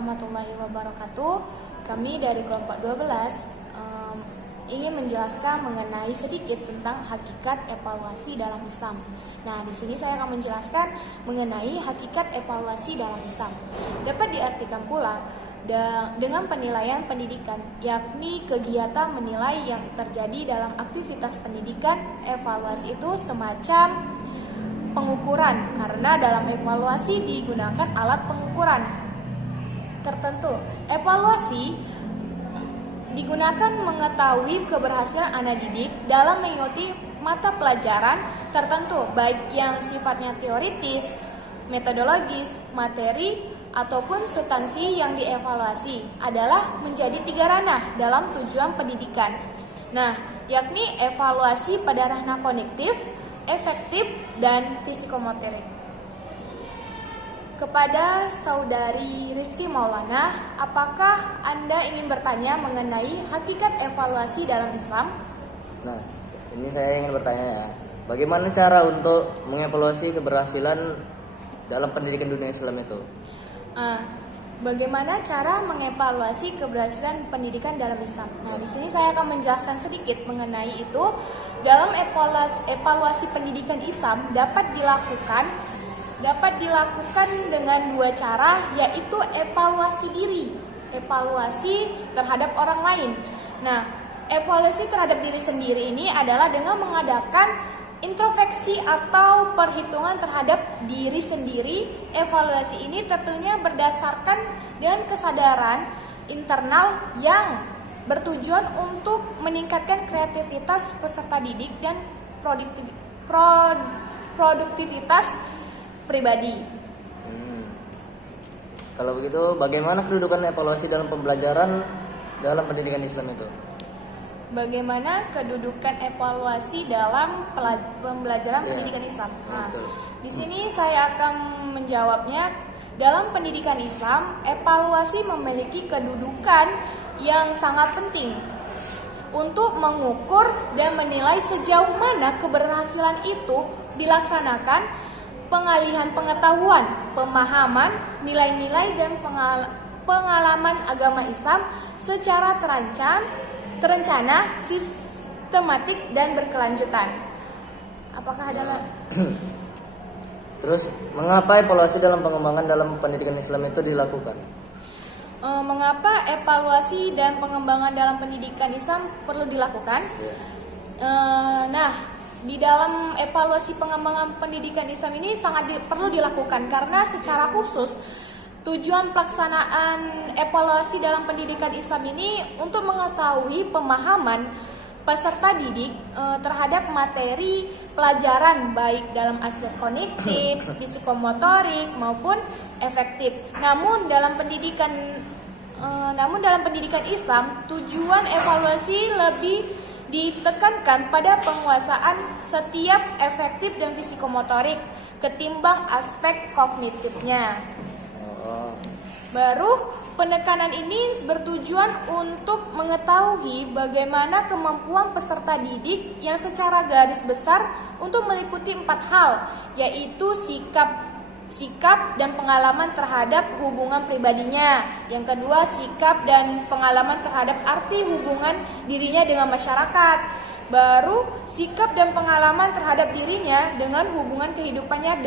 warahmatullahi wabarakatuh. Kami dari kelompok 12 ingin menjelaskan mengenai sedikit tentang hakikat evaluasi dalam Islam. Nah, di sini saya akan menjelaskan mengenai hakikat evaluasi dalam Islam. Dapat diartikan pula dengan penilaian pendidikan, yakni kegiatan menilai yang terjadi dalam aktivitas pendidikan. Evaluasi itu semacam pengukuran, karena dalam evaluasi digunakan alat pengukuran tertentu. Evaluasi digunakan mengetahui keberhasilan anak didik dalam mengikuti mata pelajaran tertentu, baik yang sifatnya teoritis, metodologis, materi, ataupun substansi. Yang dievaluasi adalah menjadi 3 ranah dalam tujuan pendidikan. Nah, yakni evaluasi pada ranah kognitif, efektif, dan psikomotorik. Kepada saudari Rizky Maulana, apakah Anda ingin bertanya mengenai hakikat evaluasi dalam Islam? Nah, ini saya ingin bertanya ya, bagaimana cara untuk mengevaluasi keberhasilan dalam pendidikan dunia Islam itu? Bagaimana cara mengevaluasi keberhasilan pendidikan dalam Islam? Nah, di sini saya akan menjelaskan sedikit mengenai itu. Dalam evaluasi pendidikan Islam dapat dilakukan dengan 2 cara, yaitu evaluasi diri, evaluasi terhadap orang lain. Nah, evaluasi terhadap diri sendiri ini adalah dengan mengadakan introspeksi atau perhitungan terhadap diri sendiri. Evaluasi ini tentunya berdasarkan dengan kesadaran internal yang bertujuan untuk meningkatkan kreativitas peserta didik dan produktivitas pribadi. Kalau begitu, bagaimana kedudukan evaluasi dalam pembelajaran dalam pendidikan Islam itu? Bagaimana kedudukan evaluasi dalam pembelajaran pendidikan Islam? Nah, di sini saya akan menjawabnya. Dalam pendidikan Islam, evaluasi memiliki kedudukan yang sangat penting untuk mengukur dan menilai sejauh mana keberhasilan itu dilaksanakan. Pengalihan pengetahuan, pemahaman, nilai-nilai, dan pengalaman agama Islam secara terencana, sistematik, dan berkelanjutan. Apakah ada Terus, mengapa evaluasi dalam pengembangan dalam pendidikan Islam itu dilakukan? Mengapa evaluasi dan pengembangan dalam pendidikan Islam perlu dilakukan? Di dalam evaluasi pengembangan pendidikan Islam ini sangat perlu dilakukan, karena secara khusus tujuan pelaksanaan evaluasi dalam pendidikan Islam ini untuk mengetahui pemahaman peserta didik terhadap materi pelajaran, baik dalam aspek kognitif, psikomotorik, maupun efektif. Namun dalam pendidikan Islam, tujuan evaluasi lebih ditekankan pada penguasaan setiap efektif dan psikomotorik ketimbang aspek kognitifnya. Baru penekanan ini bertujuan untuk mengetahui bagaimana kemampuan peserta didik yang secara garis besar untuk meliputi 4 hal, yaitu sikap dan pengalaman terhadap hubungan pribadinya. Yang kedua, sikap dan pengalaman terhadap arti hubungan dirinya dengan masyarakat. Baru sikap dan pengalaman terhadap dirinya dengan hubungan kehidupannya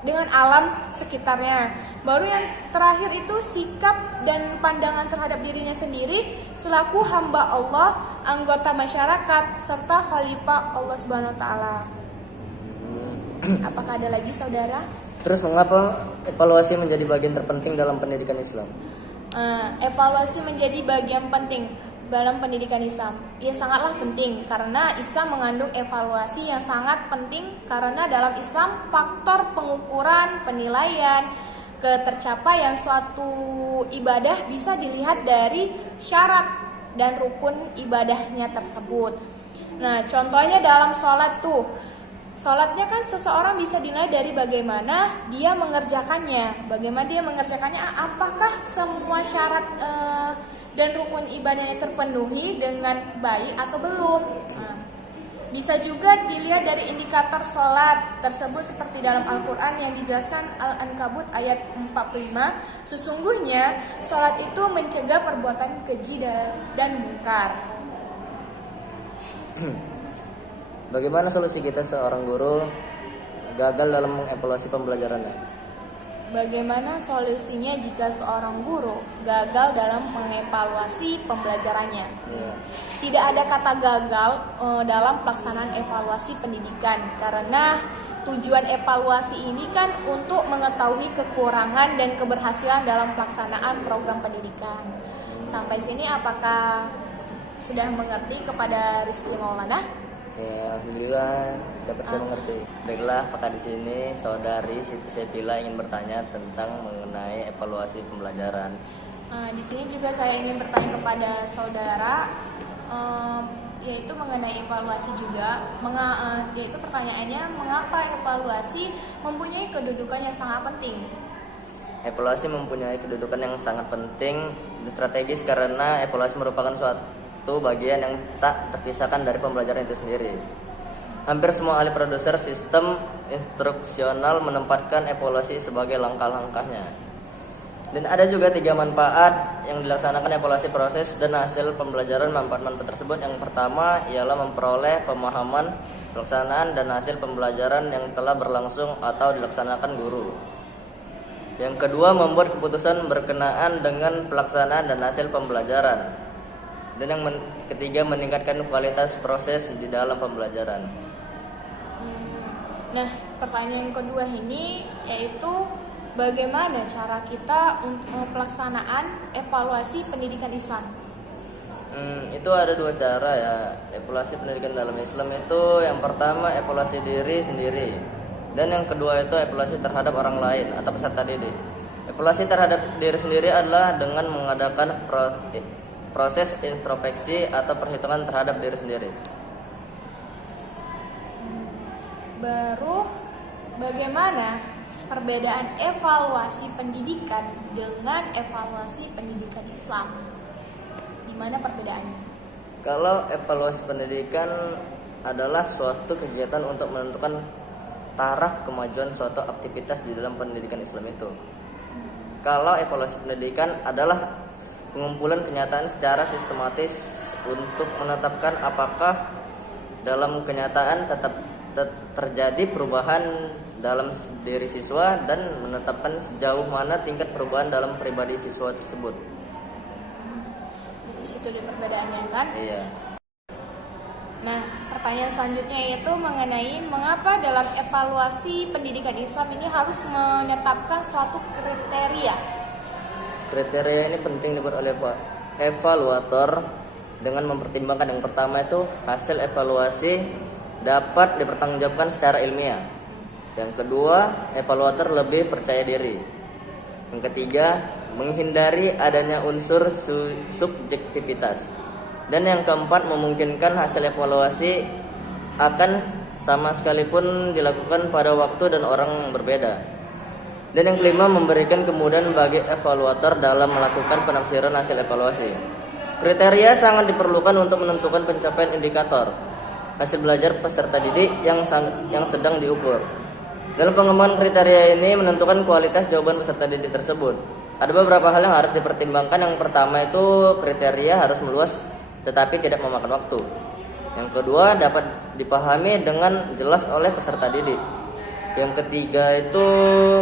dengan alam sekitarnya. Baru yang terakhir itu sikap dan pandangan terhadap dirinya sendiri selaku hamba Allah, anggota masyarakat, serta khalifah Allah Subhanahu wa taala. Apakah ada lagi, saudara? Terus, mengapa evaluasi menjadi bagian terpenting dalam pendidikan Islam? Evaluasi menjadi bagian penting dalam pendidikan Islam. Ya, sangatlah penting, karena Islam mengandung evaluasi yang sangat penting, karena dalam Islam faktor pengukuran, penilaian, ketercapaian suatu ibadah bisa dilihat dari syarat dan rukun ibadahnya tersebut. Nah, contohnya dalam sholat tuh. Sholatnya kan seseorang bisa dinilai dari bagaimana dia mengerjakannya. Apakah semua syarat dan rukun ibadahnya terpenuhi dengan baik atau belum. Bisa juga dilihat dari indikator sholat tersebut seperti dalam Al-Quran yang dijelaskan Al-Ankabut ayat 45. Sesungguhnya sholat itu mencegah perbuatan keji dan mungkar. Bagaimana solusi kita seorang guru gagal dalam mengevaluasi pembelajarannya? Bagaimana solusinya jika seorang guru gagal dalam mengevaluasi pembelajarannya? Tidak ada kata gagal dalam pelaksanaan evaluasi pendidikan, karena tujuan evaluasi ini kan untuk mengetahui kekurangan dan keberhasilan dalam pelaksanaan program pendidikan. Sampai sini apakah sudah mengerti kepada Rizky Maulana? Ya, alhamdulillah dapat saya mengerti. Baiklah, apakah di sini saudari Siti Sepila ingin bertanya tentang mengenai evaluasi pembelajaran? Di sini juga saya ingin bertanya kepada saudara, yaitu mengenai evaluasi juga. Yaitu pertanyaannya, mengapa evaluasi mempunyai kedudukan yang sangat penting? Evaluasi mempunyai kedudukan yang sangat penting dan strategis karena evaluasi merupakan suatu bagian yang tak terpisahkan dari pembelajaran itu sendiri. Hampir semua ahli produser sistem instruksional menempatkan evaluasi sebagai langkah-langkahnya. Dan ada juga 3 manfaat yang dilaksanakan evaluasi proses dan hasil pembelajaran. Manfaat-manfaat tersebut yang pertama ialah memperoleh pemahaman, pelaksanaan dan hasil pembelajaran yang telah berlangsung atau dilaksanakan guru. Yang kedua, membuat keputusan berkenaan dengan pelaksanaan dan hasil pembelajaran. Dan yang ketiga, meningkatkan kualitas proses di dalam pembelajaran. Nah, pertanyaan yang kedua ini yaitu bagaimana cara kita untuk pelaksanaan evaluasi pendidikan Islam? Itu ada 2 cara ya. Evaluasi pendidikan dalam Islam itu yang pertama evaluasi diri sendiri, dan yang kedua itu evaluasi terhadap orang lain atau peserta didik. Evaluasi terhadap diri sendiri adalah dengan mengadakan proses introspeksi atau perhitungan terhadap diri sendiri. Baru bagaimana perbedaan evaluasi pendidikan dengan evaluasi pendidikan Islam? Di mana perbedaannya? Kalau evaluasi pendidikan adalah suatu kegiatan untuk menentukan taraf kemajuan suatu aktivitas di dalam pendidikan Islam itu. Kalau evaluasi pendidikan adalah pengumpulan kenyataan secara sistematis untuk menetapkan apakah dalam kenyataan tetap terjadi perubahan dalam diri siswa dan menetapkan sejauh mana tingkat perubahan dalam pribadi siswa tersebut. Di situ ada perbedaannya kan? Iya. Nah, pertanyaan selanjutnya yaitu mengenai mengapa dalam evaluasi pendidikan Islam ini harus menetapkan suatu kriteria. Kriteria ini penting dibuat oleh Pak evaluator dengan mempertimbangkan yang pertama itu hasil evaluasi dapat dipertanggungjawabkan secara ilmiah. Yang kedua, evaluator lebih percaya diri. Yang ketiga, menghindari adanya unsur subjektivitas. Dan yang keempat, memungkinkan hasil evaluasi akan sama sekalipun dilakukan pada waktu dan orang berbeda. Dan yang kelima, memberikan kemudahan bagi evaluator dalam melakukan penafsiran hasil evaluasi. Kriteria sangat diperlukan untuk menentukan pencapaian indikator hasil belajar peserta didik yang sedang diukur. Dalam pengembangan kriteria ini menentukan kualitas jawaban peserta didik tersebut. Ada beberapa hal yang harus dipertimbangkan. Yang pertama itu kriteria harus meluas tetapi tidak memakan waktu. Yang kedua, dapat dipahami dengan jelas oleh peserta didik. Yang ketiga itu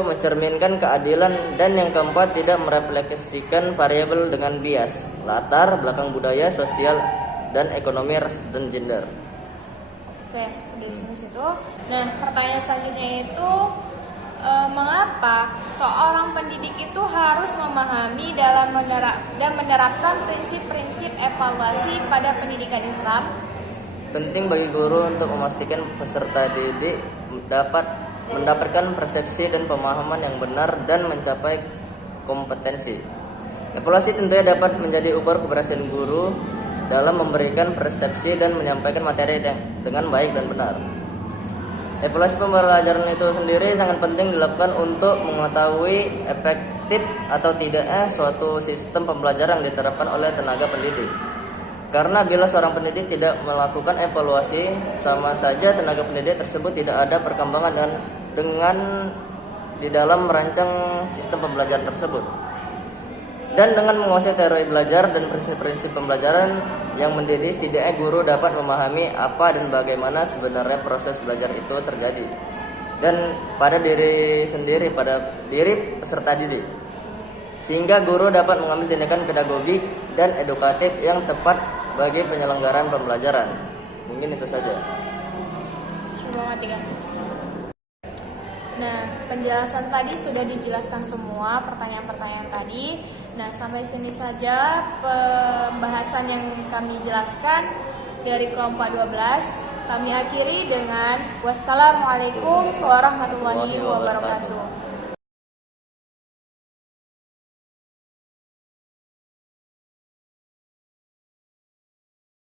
mencerminkan keadilan, dan yang keempat tidak merefleksikan variabel dengan bias, latar belakang budaya, sosial, dan ekonomi, ras, dan gender. Oke, dari situ. Nah, pertanyaan selanjutnya itu mengapa seorang pendidik itu harus memahami dan menerapkan prinsip-prinsip evaluasi pada pendidikan Islam? Penting bagi guru untuk memastikan peserta didik dapat mendapatkan persepsi dan pemahaman yang benar dan mencapai kompetensi. Evaluasi tentunya dapat menjadi ukur keberhasilan guru dalam memberikan persepsi dan menyampaikan materi dengan baik dan benar. Evaluasi pembelajaran itu sendiri sangat penting dilakukan untuk mengetahui efektif atau tidaknya suatu sistem pembelajaran yang diterapkan oleh tenaga pendidik. Karena bila seorang pendidik tidak melakukan evaluasi, sama saja tenaga pendidik tersebut tidak ada perkembangan dengan di dalam merancang sistem pembelajaran tersebut. Dan dengan menguasai teori belajar dan prinsip-prinsip pembelajaran yang mendidik, setidaknya guru dapat memahami apa dan bagaimana sebenarnya proses belajar itu terjadi. Dan pada diri sendiri, pada diri peserta didik. Sehingga guru dapat mengambil tindakan pedagogik dan edukatif yang tepat bagi penyelenggaraan pembelajaran. Mungkin itu saja. Coba matikan. Nah, penjelasan tadi sudah dijelaskan semua pertanyaan-pertanyaan tadi. Nah, sampai sini saja pembahasan yang kami jelaskan dari kelompok 12. Kami akhiri dengan wassalamualaikum warahmatullahi wabarakatuh.